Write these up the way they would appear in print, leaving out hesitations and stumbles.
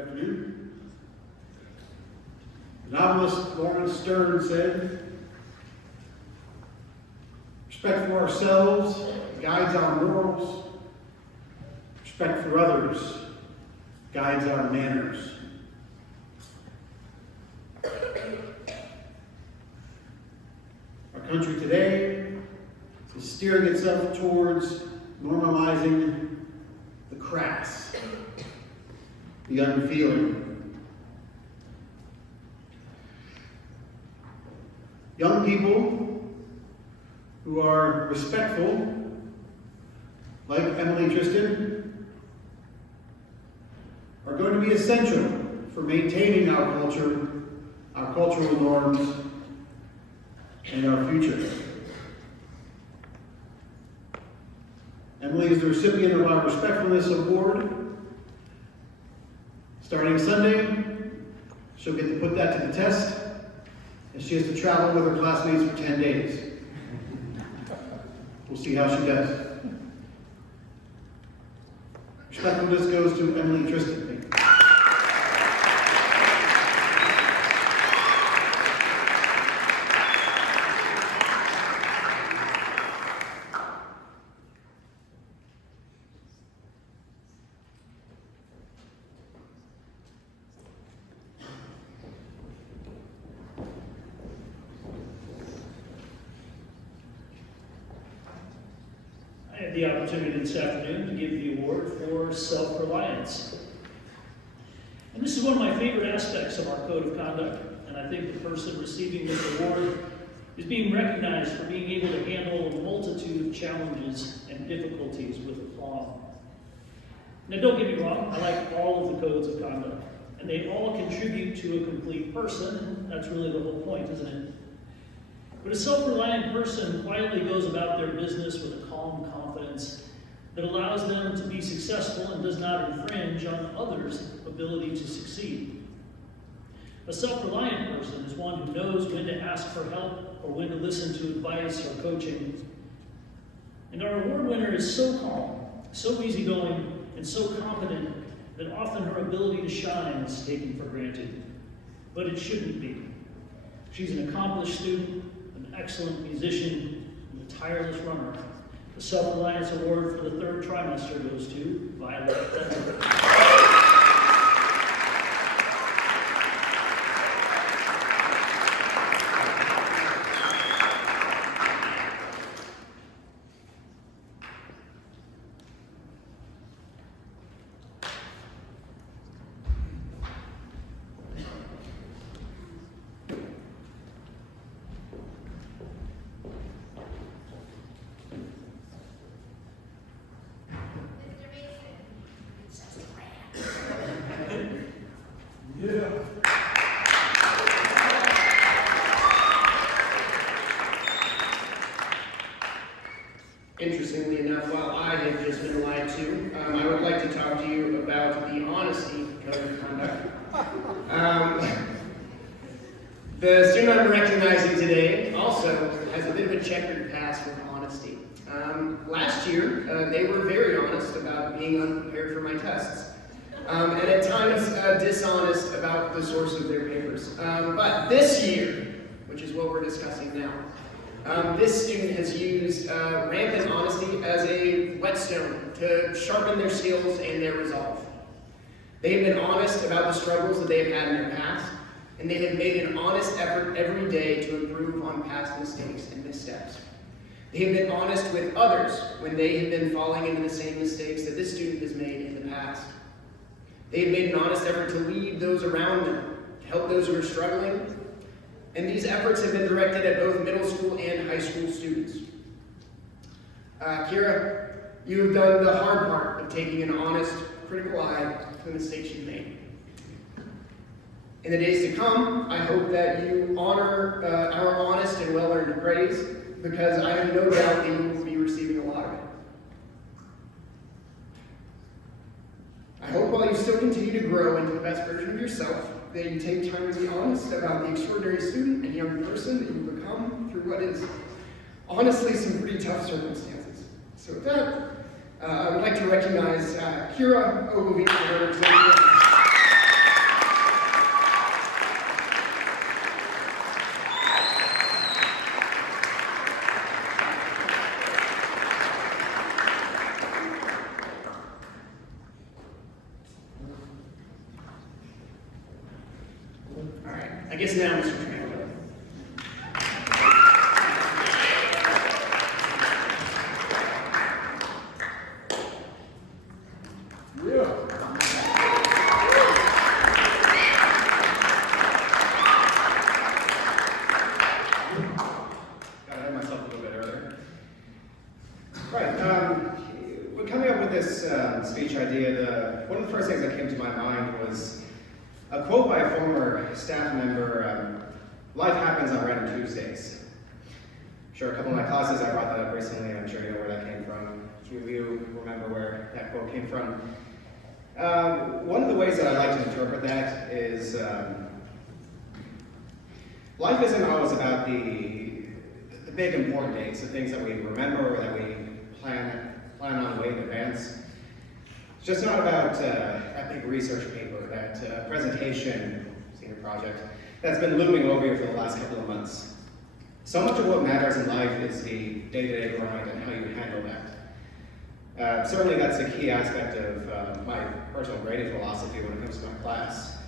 Good afternoon. The novelist Lawrence Stern said, "Respect for ourselves guides our morals. Respect for others guides our manners." Our country today is steering itself towards normalizing the crass, the unfeeling. Young people who are respectful, like Emily Tristan, are going to be essential for maintaining our culture, our cultural norms, and our future. Emily is the recipient of our Respectfulness Award. Starting Sunday, she'll get to put that to the test, and she has to travel with her classmates for 10 days. We'll see how she does. Respectfulness goes to Emily Tristan. I had the opportunity this afternoon to give the award for self-reliance. And this is one of my favorite aspects of our code of conduct, and I think the person receiving this award is being recognized for being able to handle a multitude of challenges and difficulties with aplomb. Now don't get me wrong, I like all of the codes of conduct, and they all contribute to a complete person, and that's really the whole point, isn't it? But a self-reliant person quietly goes about their business with a calm confidence that allows them to be successful and does not infringe on others' ability to succeed. A self-reliant person is one who knows when to ask for help or when to listen to advice or coaching. And our award winner is so calm, so easygoing, and so confident that often her ability to shine is taken for granted. But it shouldn't be. She's an accomplished student, an excellent musician, and a tireless runner. The Self-Reliance Award for the third trimester goes to Violet Fenton. Interestingly enough, while I have just been lied to, I would like to talk to you about the honesty code of conduct. The student I'm recognizing today also has a bit of a checkered past with honesty. Last year, they were very honest about being unprepared for my tests, and at times dishonest about the source of their papers. But this year, which is what we're discussing now, this student has used rampant honesty as a whetstone to sharpen their skills and their resolve. They have been honest about the struggles that they have had in their past, and they have made an honest effort every day to improve on past mistakes and missteps. They have been honest with others when they have been falling into the same mistakes that this student has made in the past. They have made an honest effort to lead those around them, to help those who are struggling. And these efforts have been directed at both middle school and high school students. Kira, you have done the hard part of taking an honest, critical eye to the mistakes you've made. In the days to come, I hope that you honor our honest and well-earned praise, because I have no doubt that you will be receiving a lot of it. I hope while you still continue to grow into the best version of yourself, that you take time to be honest about the extraordinary student and young person that you've become through what is honestly some pretty tough circumstances. So with that, I would like to recognize Kira Ogilvie for her example. is now Mr. Trimester. Got ahead of myself a little bit earlier. Right, when coming up with this speech idea, one of the first things that came to my mind was a quote by a former staff member, "Life happens on random Tuesdays." I'm sure a couple of my classes, I brought that up recently, and I'm sure you know where that came from. A few of you remember where that quote came from. One of the ways that I like to interpret that is life isn't always about the big important dates, the things that we remember or that we plan on way in advance. It's just not about that big research paper, that presentation, senior project, that's been looming over you for the last couple of months. So much of what matters in life is the day-to-day grind and how you handle that. Certainly that's a key aspect of my personal grading philosophy when it comes to my class.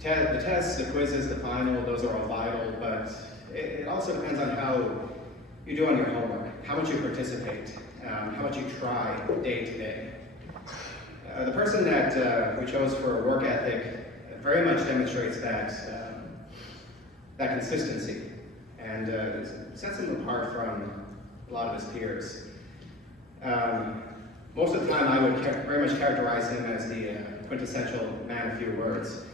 The tests, the quizzes, the final, those are all vital, but it also depends on how you do on your homework, how much you participate, how much you try day to day. The person that we chose for work ethic very much demonstrates that consistency and sets him apart from a lot of his peers. Most of the time I would very much characterize him as the quintessential man of few words.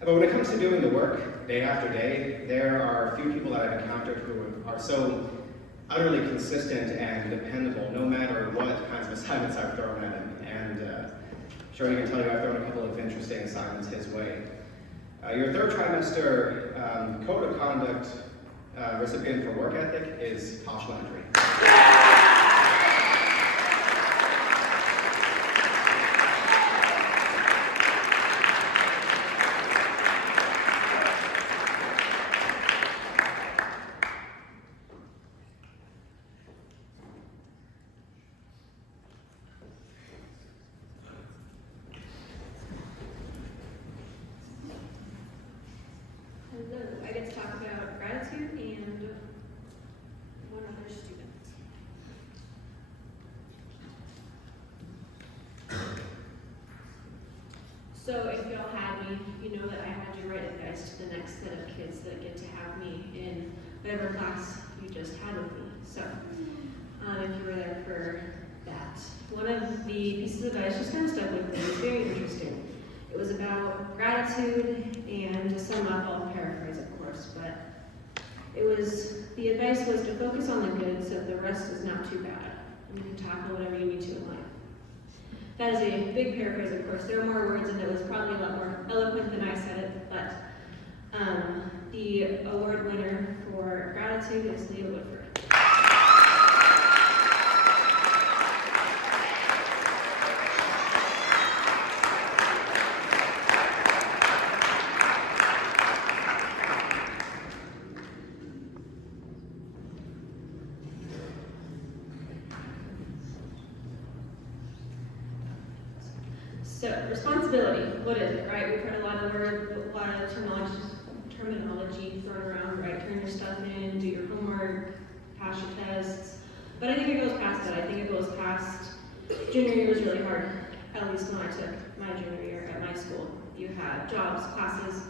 But when it comes to doing the work day after day, there are a few people that I've encountered who are so utterly consistent and dependable no matter what kinds of assignments I've thrown at him. And sure, he can tell you I've thrown a couple of interesting assignments his way. Your third trimester code of conduct recipient for work ethic is Tosh Landry. Hello, I get to talk about gratitude and one other student. So if y'all had me, you know that I had to write advice to the next set of kids that get to have me in whatever class you just had with me. So if you were there for that. One of the pieces of advice just kind of stuck with me. It was very interesting. It was about gratitude, and to sum up, I'll paraphrase of course, but the advice was to focus on the good so the rest is not too bad, and you can tackle whatever you need to in life. That is a big paraphrase, of course. There are more words, and it was probably a lot more eloquent than I said it, but the award winner for gratitude is Leah Woodford. So, responsibility, what is it, right? We've heard a lot of words, a lot of terminology thrown around, right? Turn your stuff in, do your homework, pass your tests. But I think it goes past that. I think it goes past, junior year was really hard, at least when I took my junior year at my school. You have jobs, classes,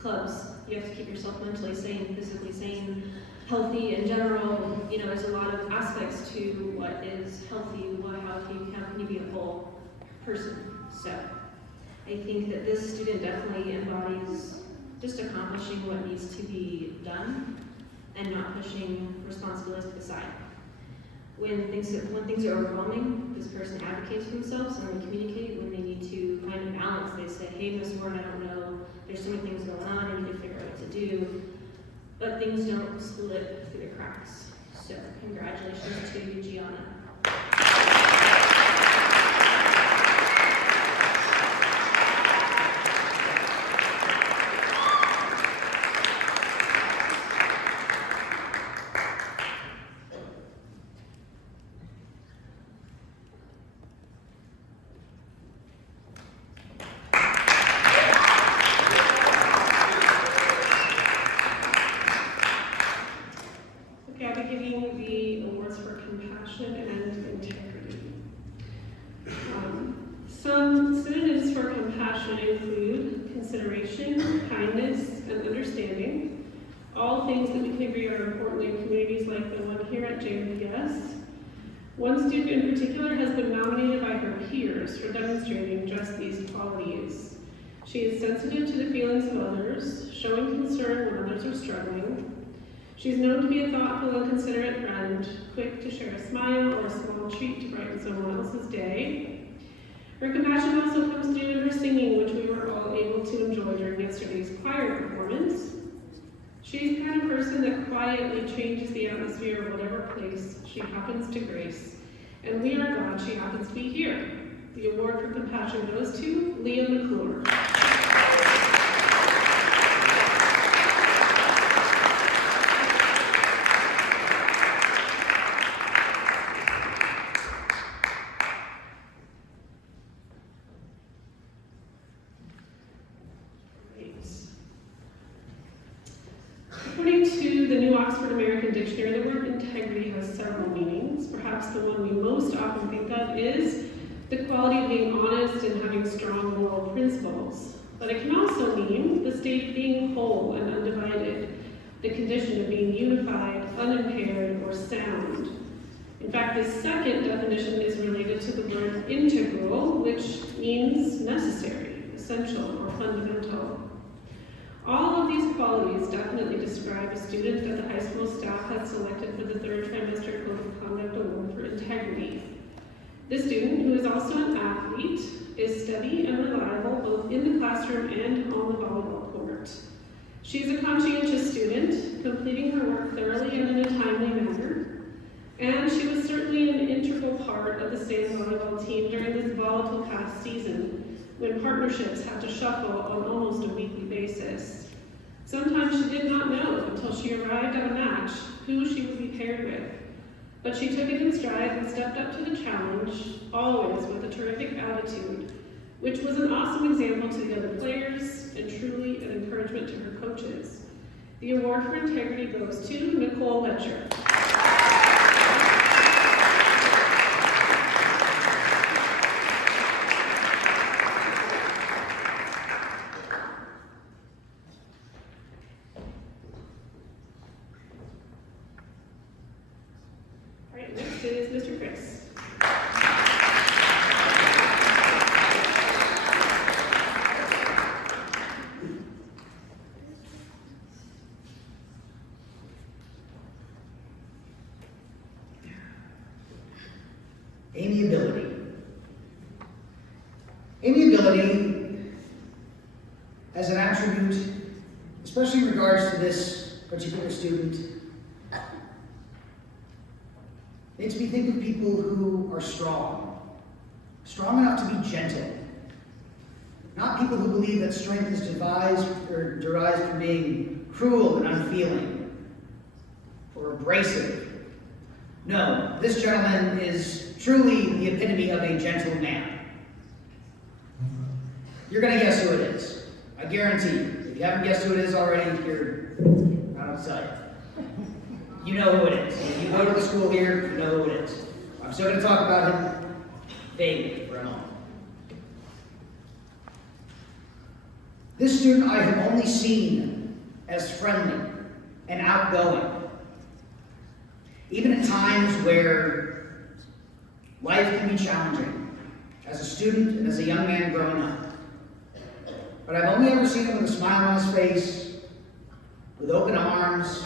clubs. You have to keep yourself mentally sane, physically sane, healthy in general. You know, there's a lot of aspects to what is healthy, how can you be a whole person. So, I think that this student definitely embodies just accomplishing what needs to be done and not pushing responsibilities to the side. When things are overwhelming, this person advocates for themselves and they communicate. When they need to find a balance, they say, hey, Ms. Warren, I don't know, there's so many things going on, I need to figure out what to do. But things don't slip through the cracks. So, congratulations to you, Gianna. consideration, kindness, and understanding, all things that we can agree are important in communities like the one here at JMPS. One student in particular has been nominated by her peers for demonstrating just these qualities. She is sensitive to the feelings of others, showing concern when others are struggling. She's known to be a thoughtful and considerate friend, quick to share a smile or a small treat to brighten someone else's day. Her compassion also comes through in her singing, which we were all able to enjoy during yesterday's choir performance. She's the kind of person that quietly changes the atmosphere of whatever place she happens to grace, and we are glad she happens to be here. The award for compassion goes to Leah McClure. According to the New Oxford American Dictionary, the word integrity has several meanings. Perhaps the one we most often think of is the quality of being honest and having strong moral principles. But it can also mean the state of being whole and undivided, the condition of being unified, unimpaired, or sound. In fact, this second definition is related to the word integral, which means necessary, essential, or fundamental. All of these qualities definitely describe a student that the high school staff has selected for the third trimester Code of Conduct Award for Integrity. This student, who is also an athlete, is steady and reliable both in the classroom and on the volleyball court. She is a conscientious student, completing her work thoroughly and in a timely manner, and she was certainly an integral part of the state volleyball team during this volatile past season, when partnerships had to shuffle on almost a weekly basis. Sometimes she did not know until she arrived at a match who she would be paired with, but she took it in stride and stepped up to the challenge, always with a terrific attitude, which was an awesome example to the other players and truly an encouragement to her coaches. The award for integrity goes to Nicole Letcher. Next is Mr. Chris. Amiability. Amiability as an attribute, especially in regards to this particular student, makes me think of people who are strong enough to be gentle, not people who believe that strength is derived from being cruel and unfeeling or abrasive. No, this gentleman is truly the epitome of a gentle man. You're going to guess who it is. I guarantee you. If you haven't guessed who it is already, you're not upset. You know who it is. If you go to the school here, you know who it is. I'm still going to talk about him vaguely for a moment. This student I have only seen as friendly and outgoing, even at times where life can be challenging, as a student and as a young man growing up. But I've only ever seen him with a smile on his face, with open arms,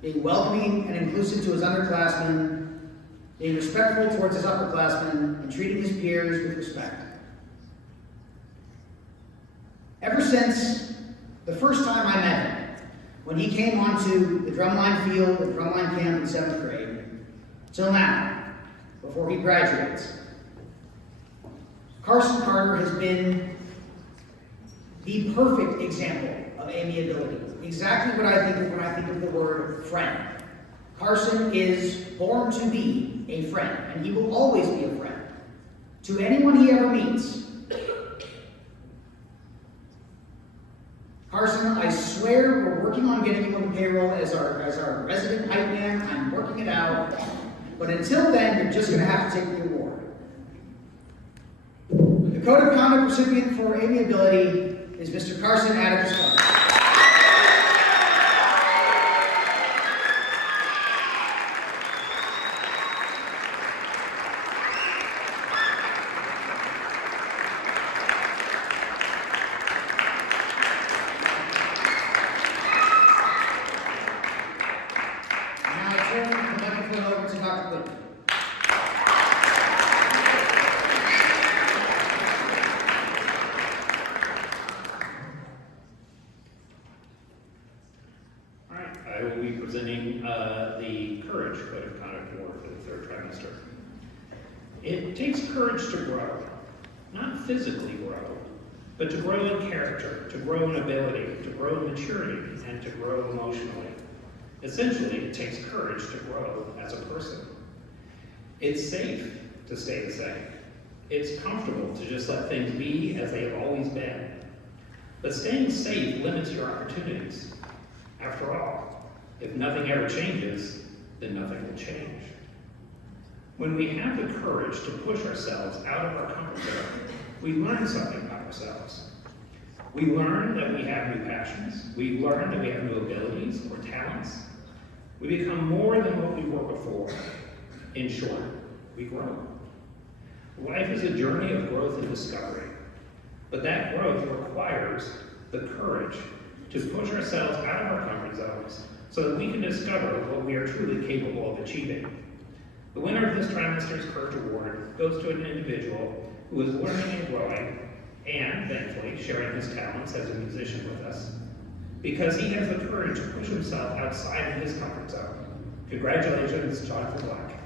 being welcoming and inclusive to his underclassmen, being respectful towards his upperclassmen, and treating his peers with respect. Ever since the first time I met him, when he came onto the drumline field at drumline camp in 7th grade, till now, before he graduates, Carson Carter has been the perfect example of amiability. Exactly what I think of when I think of the word friend. Carson is born to be a friend, and he will always be a friend to anyone he ever meets. Carson, I swear we're working on getting you on the payroll as our resident hype man. I'm working it out. But until then, you're just going to have to take the award. The Code of Conduct recipient for amiability is Mr. Carson Atticus Clark. Now I turn the microphone over to Dr. Whitman. All right, I will be presenting the Courage Code of Conduct Award for the third trimester. It takes courage to grow, not physically grow, but to grow in character, to grow in ability, to grow in maturity, and to grow emotionally. Essentially, it takes courage to grow as a person. It's safe to stay the same. It's comfortable to just let things be as they have always been. But staying safe limits your opportunities. After all, if nothing ever changes, then nothing will change. When we have the courage to push ourselves out of our comfort zone, we learn something about ourselves. We learn that we have new passions. We learn that we have new abilities or talents. We become more than what we were before. In short, we grow. Life is a journey of growth and discovery, but that growth requires the courage to push ourselves out of our comfort zones so that we can discover what we are truly capable of achieving. The winner of this trimester's Courage Award goes to an individual who is learning and growing and, thankfully, sharing his talents as a musician with us, because he has the courage to push himself outside of his comfort zone. Congratulations, Jonathan Black.